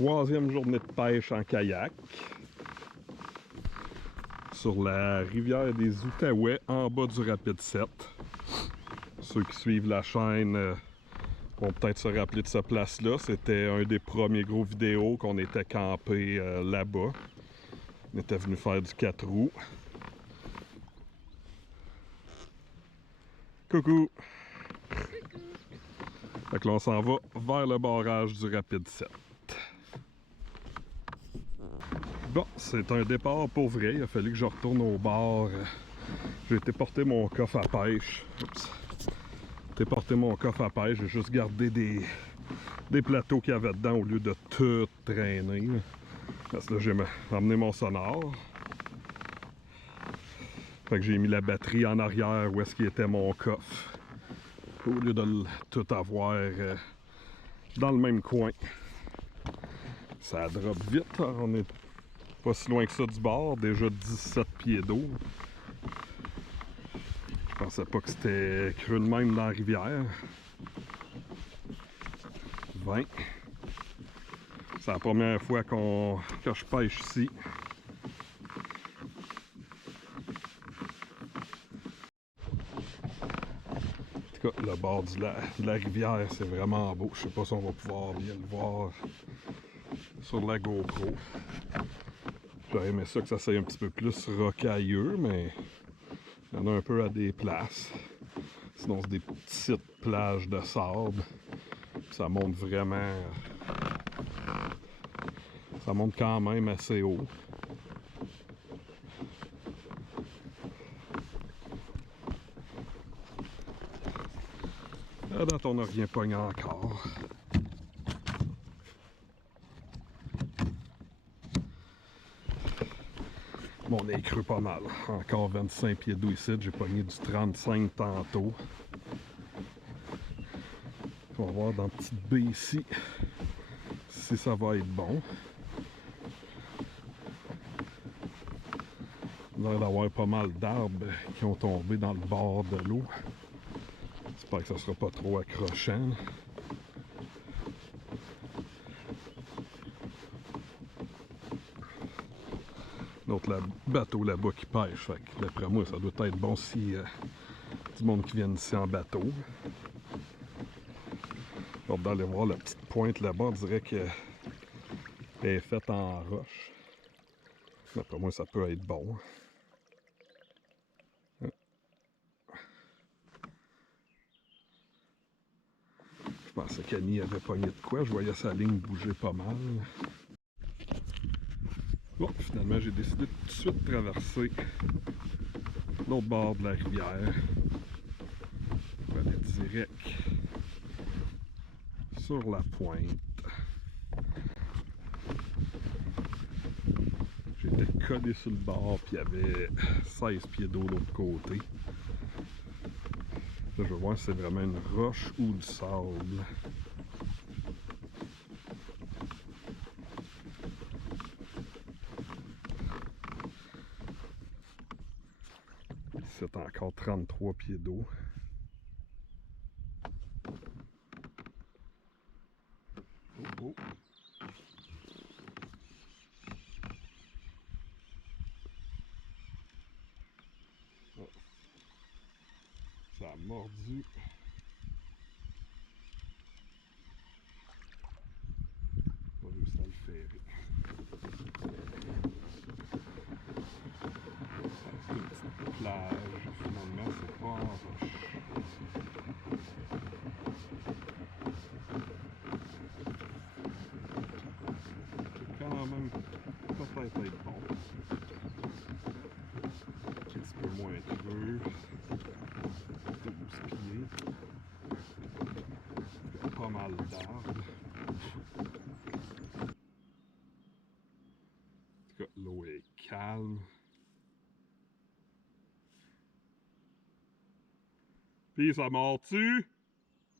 Troisième journée de pêche en kayak sur la rivière des Outaouais en bas du Rapide 7. Ceux qui suivent la chaîne vont peut-être se rappeler de cette place-là. C'était un des premiers gros vidéos qu'on était campé là-bas. On était venu faire du 4 roues. Coucou! Fait que là, on s'en va vers le barrage du Rapide 7. Bon, c'est un départ pour vrai. Il a fallu que je retourne au bar. J'ai été porter mon coffre à pêche. Oups. J'ai été porter mon coffre à pêche. J'ai juste gardé des plateaux qu'il y avait dedans au lieu de tout traîner. Parce que là, j'ai emmené mon sonore. Fait que j'ai mis la batterie en arrière où est-ce qu'il était mon coffre. Au lieu de tout avoir dans le même coin. Ça drop vite. On est pas si loin que ça du bord. Déjà 17 pieds d'eau. Je pensais pas que c'était creux de même dans la rivière. 20. C'est la première fois que je pêche ici. En tout cas, le bord de la rivière, c'est vraiment beau. Je sais pas si on va pouvoir bien le voir sur la GoPro. J'aurais aimé ça que ça soit un petit peu plus rocailleux, mais il y en a un peu à des places. Sinon, c'est des petites plages de sable. Ça monte vraiment... Ça monte quand même assez haut. À date, on n'a rien pogné encore. Bon, on est creux pas mal. Encore 25 pieds d'eau ici. J'ai pogné du 35 tantôt. On va voir dans la petite baie ici si ça va être bon. Il a l'air d'avoir pas mal d'arbres qui ont tombé dans le bord de l'eau. J'espère que ça sera pas trop accrochant. L'autre bateau là-bas qui pêche. D'après moi, ça doit être bon si du monde qui vient ici en bateau. J'ai hâte d'aller voir la petite pointe là-bas. On dirait qu'elle est faite en roche. D'après moi, ça peut être bon. Je pensais qu'Annie avait pogné de quoi. Je voyais sa ligne bouger pas mal. Bon, finalement, j'ai décidé de tout de suite traverser l'autre bord de la rivière. On va aller direct sur la pointe. J'étais collé sur le bord, puis il y avait 16 pieds d'eau de l'autre côté. Là, je vais voir si c'est vraiment une roche ou du sable. C'est encore 33 pieds d'eau. Oh, oh. Oh. Ça a mordu. Pas réussi à le ferrer. C'est une petite plage. Finalement, c'est pas en roche. Quand même peut-être être bon. Un petit peu moins creux. 12 pieds. Il y a pas mal d'arbres. En tout cas, l'eau est calme. Puis ça mord-tu?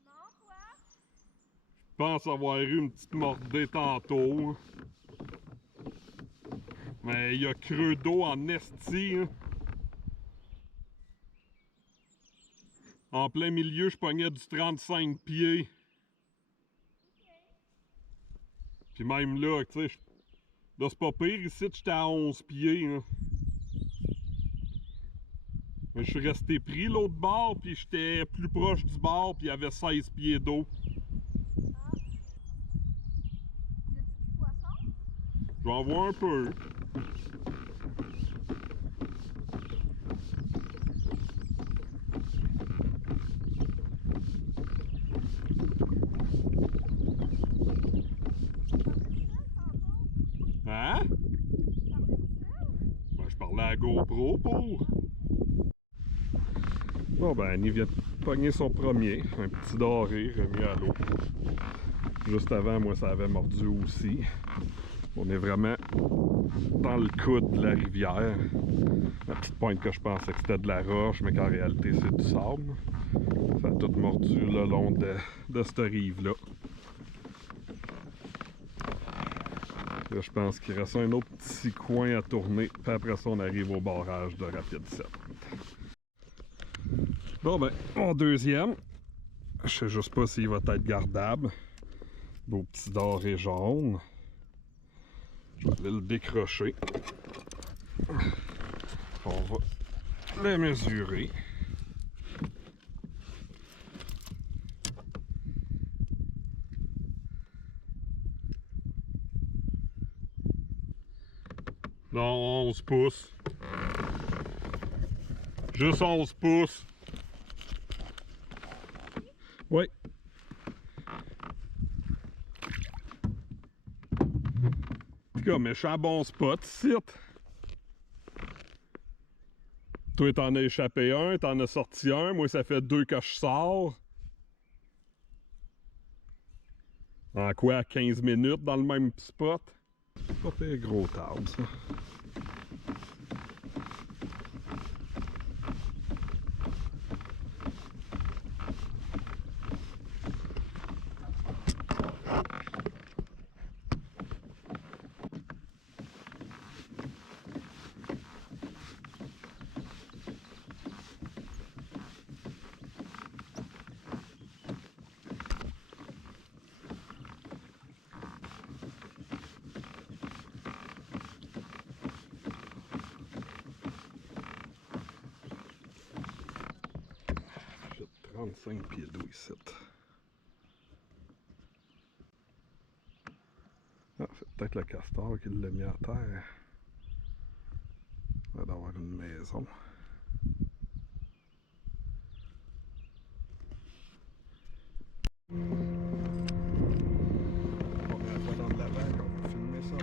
Non, quoi? Je pense avoir eu une petite mordée tantôt. Mais il y a creux d'eau en esti. Hein. En plein milieu, je pognais du 35 pieds. Ok. Puis même là, tu sais, là c'est pas pire, ici j'étais à 11 pieds. Hein. Mais je suis resté pris l'autre bord, puis j'étais plus proche du bord, puis il y avait 16 pieds d'eau. Ah. Y a-tu du poisson? J'en vois un peu. Hein? Ben, je parlais à GoPro pour. Bon, ben, Annie vient de pogner son premier. Un petit doré remis à l'eau. Juste avant, moi, ça avait mordu aussi. On est vraiment dans le coude de la rivière. La petite pointe que je pensais que c'était de la roche, mais qu'en réalité, c'est du sable. Ça a tout mordu le long de cette rive-là. Là, je pense qu'il reste un autre petit coin à tourner, puis après ça, on arrive au barrage de Rapide 7. Bon, ben, mon deuxième, je sais juste pas s'il va être gardable. Beau petit doré jaune. Je vais aller le décrocher. On va le mesurer. Non, 11 pouces. Juste 11 pouces. Oui. En tout cas, méchant bon spot ici. Toi, t'en as échappé un, t'en as sorti un. Moi, ça fait 2 que je sors. En quoi, 15 minutes dans le même spot? Pas fait gros table, ça. J'ai 35 pieds d'eau ici. Ah, c'est peut-être le castor qui l'a mis à terre. Il va y avoir une maison. On va mettre dans de la vague, on va filmer ça.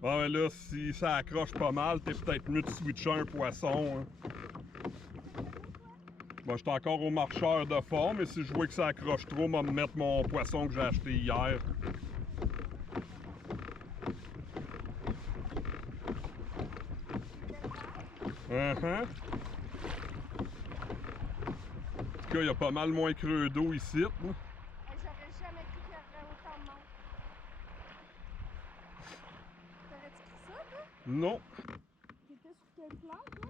Bon, ben là, si ça accroche pas mal, t'es peut-être mieux de switcher un poisson. Hein. Bon, j'étais encore au marcheur de fond, mais si je vois que ça accroche trop, je vais me mettre mon poisson que j'ai acheté hier. En tout cas, il y a pas mal moins creux d'eau ici. J'aurais jamais cru qu'il y aurait autant de monde. T'aurais-tu cru ça, toi? Non, T'étais sur quelle plante, là?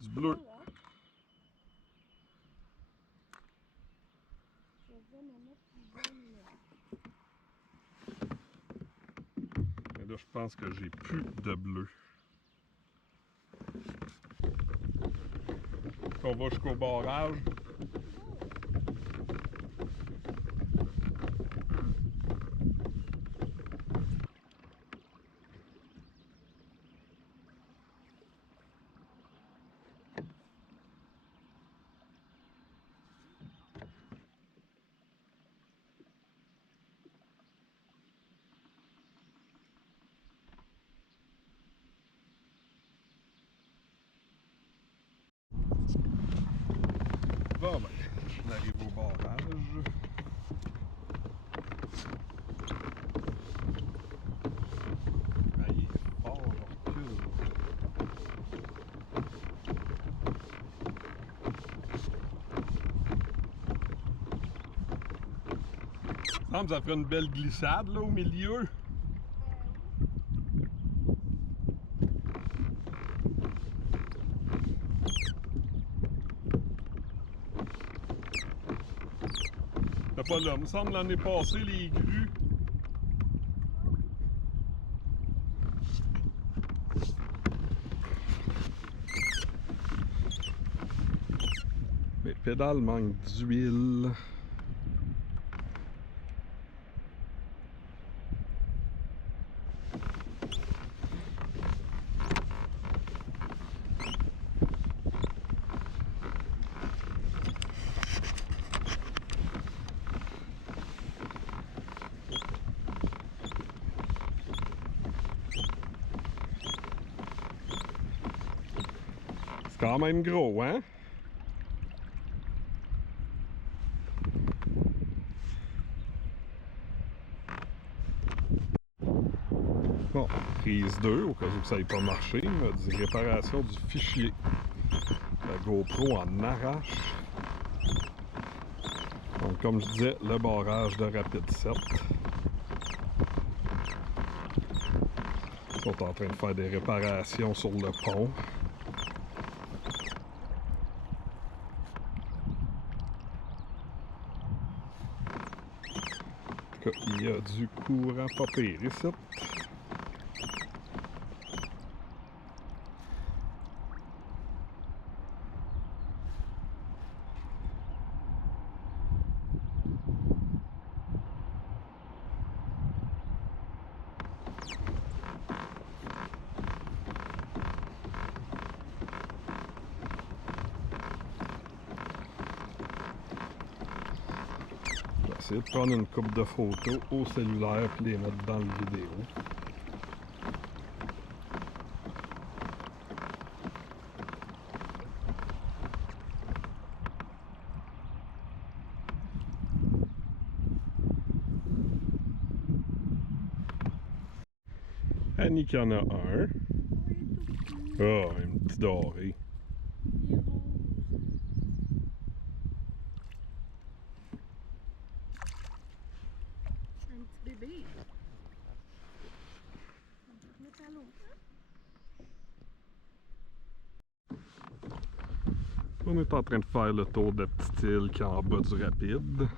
du bleu. Voilà. Je vais me mettre du jaune, là. Mais là, je pense que j'ai plus de bleu. On va jusqu'au barrage. Bon, ben, On arrive au barrage. Ah, il est fort, je recule. Il semble que ça ferait une belle glissade là au milieu. C'est pas là, il me semble l'année passée les grues. Mes pédales manquent d'huile. C'est quand même gros, hein? Bon, prise 2, au cas où ça n'ait pas marché, il m'a dit réparation du fichier. La GoPro en arrache. Donc, comme je disais, le barrage de Rapid 7. Ils sont en train de faire des réparations sur le pont. En tout cas, il y a du courant pas pire ici. Je vais essayer de prendre une coupe de photos au cellulaire et les mettre dans le vidéo. Annie qui en a un. Ah, un petit doré. Il est rose. Un petit bébé. On va mettre à l'eau. On est en train de faire le tour de la petite île qui est en bas du rapide.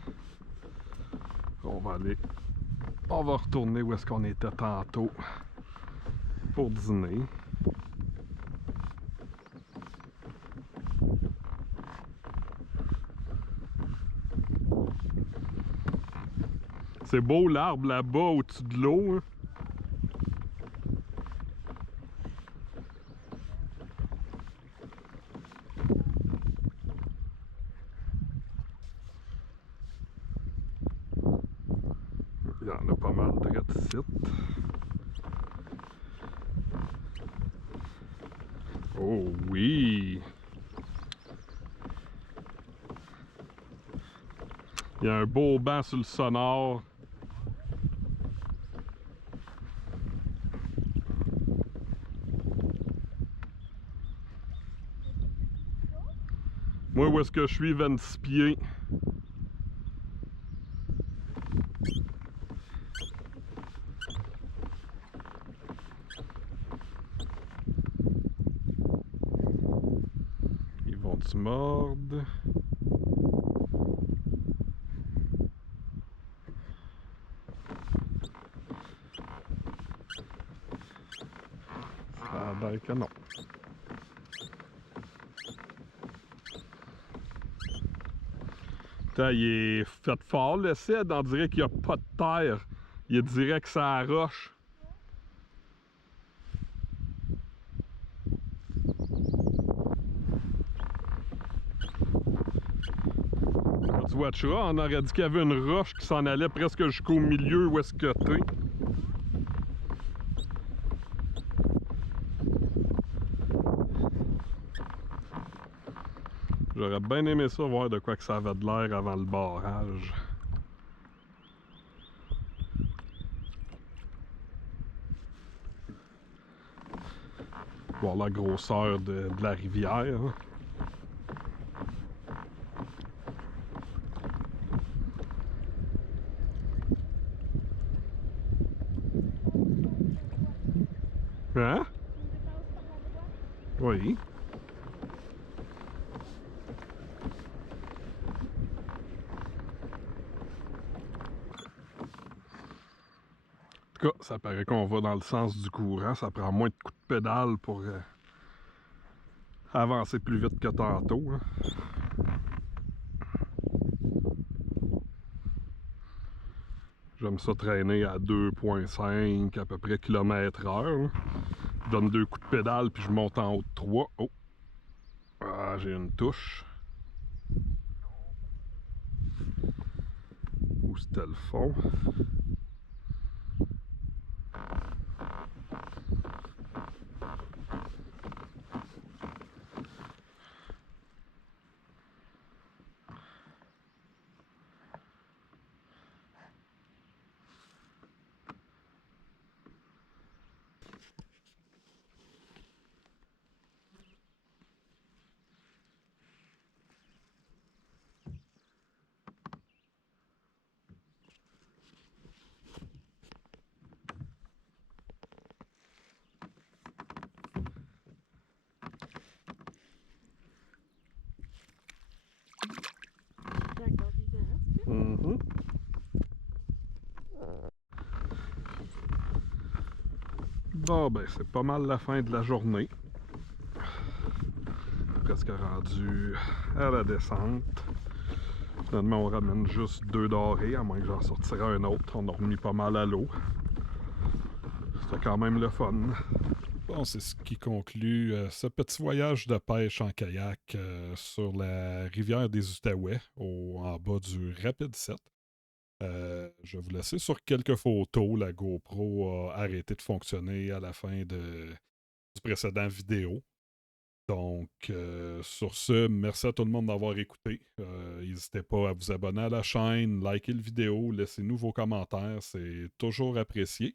On va retourner où est-ce qu'on était tantôt pour dîner. C'est beau l'arbre là-bas au-dessus de l'eau. Hein? Il y en a pas mal de ici. Oh oui! Il y a un beau banc sur le sonore. Moi, où est-ce que je suis, 26 pieds. Ils vont-tu mordre? Ça a l'air que non. Putain, il est fait fort le cèdre, on dirait qu'il n'y a pas de terre. Il est direct sur la roche. Tu vois, on aurait dit qu'il y avait une roche qui s'en allait presque jusqu'au milieu où est-ce que t'es. Je J'aurais bien aimé ça, voir de quoi que ça avait de l'air avant le barrage. Voir la grosseur de la rivière. Hein? On dépasse par la droite. Oui. En tout cas, ça paraît qu'on va dans le sens du courant. Ça prend moins de coups de pédale pour avancer plus vite que tantôt. Hein. J'aime ça traîner à 2,5 à peu près km/h. Je donne 2 coups de pédale puis je monte en haut de 3. Oh! Ah, j'ai une touche. Où c'était le fond? D'accord, disant. Mhm. Bon, ben, c'est pas mal la fin de la journée. Presque rendu à la descente. Finalement, on ramène juste 2 dorés, à moins que j'en sortirai un autre. On a remis pas mal à l'eau. C'était quand même le fun. Bon, c'est ce qui conclut ce petit voyage de pêche en kayak sur la rivière des Outaouais, en bas du Rapid 7. Je vais vous laisser sur quelques photos. La GoPro a arrêté de fonctionner à la fin du précédent vidéo. Donc, sur ce, merci à tout le monde d'avoir écouté. N'hésitez pas à vous abonner à la chaîne, liker le vidéo, laissez-nous vos commentaires, c'est toujours apprécié.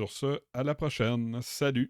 Sur ce, à la prochaine. Salut!